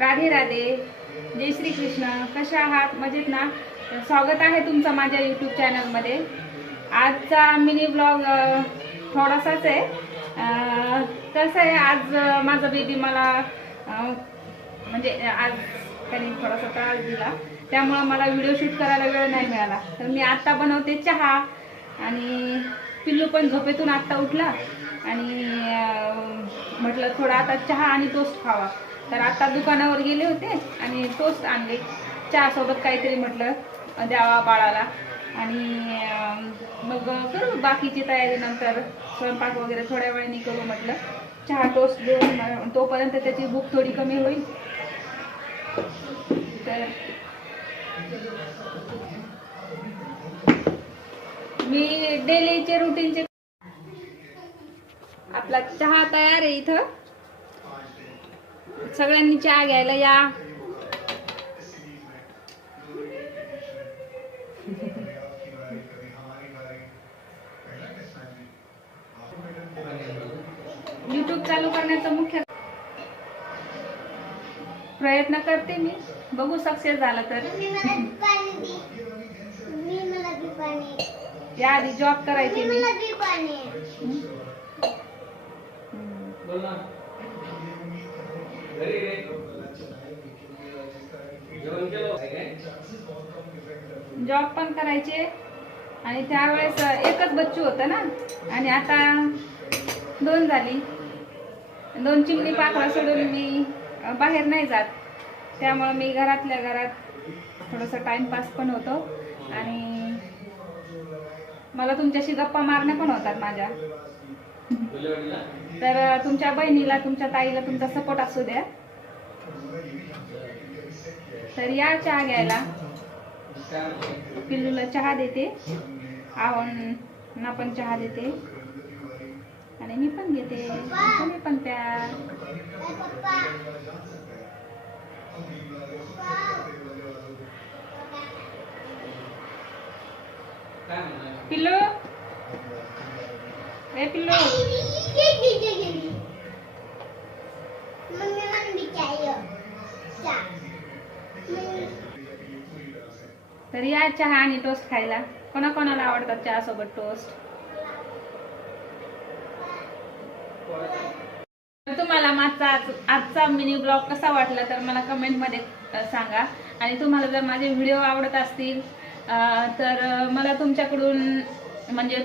राधे राधे, जय श्री कृष्ण. कशा आहात? मजेत ना? स्वागत आहे तुमचं माझ्या यूट्यूब चॅनलमध्ये. आजचा मिनी ब्लॉग थोडासाच आहे. कसं आहे, आज माझा बेबी मला म्हणजे आज त्यांनी थोडासा त्रास दिला, त्यामुळं मला व्हिडिओ शूट करायला वेळ नाही मिळाला. तर मी आत्ता बनवते चहा, आणि पिल्लू पण झोपेतून आत्ता उठला आणि म्हटलं थोडा आता चहा आणि टोस्ट खावा. तर आता दुकानावर गेले होते आणि टोस्ट आणले. चहासोबत काहीतरी म्हटलं द्यावा बाळाला, आणि मग करू बाकीची तयारी, नंतर स्वयंपाक वगैरे थोड्या वेळाने करू म्हटलं. चहा टोस्ट देऊन तोपर्यंत त्याची भूक थोडी कमी होईल. तर मी डेलीचे रुटीनचे आपला चहा तयार आहे. इथं सगळ्यांनी चहा घ्यायला या. यूट्यूब चालू करण्याचा मुख्य प्रयत्न करते मी, बघू सक्सेस झाला तर. या आधी जॉब करायची मी. जॉब पण करायचे, आणि त्यावेळेस एकच बच्चू होतं ना, आणि आता 2 झाली. 2 चिमणी पाखरं सोडून मी बाहेर नाही जात. त्यामुळे मी घरातल्या घरात थोडंसं टाइमपास पण होतो, आणि मला तुमच्याशी गप्पा मारण्या पण होतात माझ्या. तर तुमच्या बहिणीला, तुमच्या ताईला तुमचा सपोर्ट असू द्या. तर या चहा घ्यायला. पिल्लूला चहा देते, आवडना पण चहा देते, आणि मी पण घेते. तुम्ही पण प्या. पिल्लू, ए पिल्लू, तर या चहा आणि टोस्ट खायला. कोणाकोणाला आवडतात चहा सोबत टोस्ट? तुम्हाला माझा आजचा मिनी ब्लॉग कसा वाटला तर मला कमेंट मध्ये सांगा. आणि तुम्हाला जर माझे व्हिडिओ आवडत असतील तर मला तुमच्याकडून म्हणजे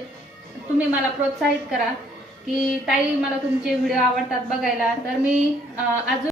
तुम्ही मला प्रोत्साहित करा की ताई मला तुमचे व्हिडिओ आवडतात बघायला. तर मी अजून